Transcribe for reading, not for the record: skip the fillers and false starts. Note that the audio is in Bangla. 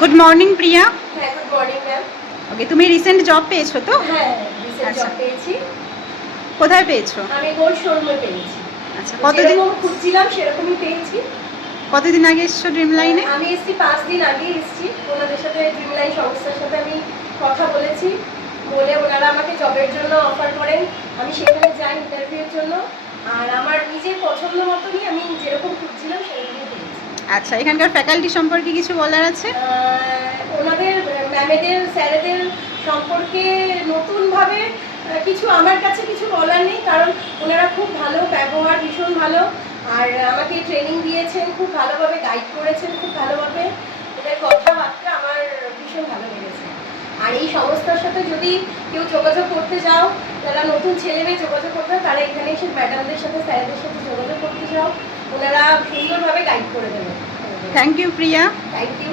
গুড মর্নিং প্রিয়া। হ্যাঁ, গুড মর্নিং ম্যাম। ওকে, তুমি রিসেন্ট জব পেয়েছো তো? হ্যাঁ, রিসেন্ট আচ্ছা। জব পেয়েছি। কোথায় পেয়েছো? আমি গোল্ড শোরুমে পেয়েছি। আচ্ছা, কতদিন যেরকম খুঁজছিলাম সেরকমই পেয়েছি। কতদিন আগে এসছো ড্রিম লাইনে? আমি এসেছি 5 দিন আগে এসেছি। ওনাদের সাথে ড্রিম লাইন সংস্থার সাথে আমি কথা বলেছি। বলে ওনারা আমাকে জবের জন্য অফার করেন। আমি সেখানে যাই ইন্টারভিউর জন্য। আর আমার নিজের পছন্দ মতনই আমি যেরকম খুঁজছিলাম সেরকমই পেয়েছি। আচ্ছা, এখানকার ফ্যাকাল্টি সম্পর্কে কিছু বলার আছে? ওনাদের ম্যামেদের স্যারেদের সম্পর্কে নতুনভাবে কিছু আমার কাছে কিছু বলার নেই, কারণ ওনারা খুব ভালো, ব্যবহার ভীষণ ভালো। আর আমাকে ট্রেনিং দিয়েছেন, খুব ভালোভাবে গাইড করেছেন, খুব ভালোভাবে। ওদের কথাবার্তা আমার ভীষণ ভালো লেগেছে। আর এই সংস্থার সাথে যদি কেউ যোগাযোগ করতে যাও, যারা নতুন ছেলে মেয়ে যোগাযোগ করতে হয়, তারা এখানে এসে ম্যাডামদের সাথে স্যারেদের সাথে যোগাযোগ করতে যাও। ওনারা সুন্দরভাবে গাইড করে দেবেন। Thank you Priya. Thank you.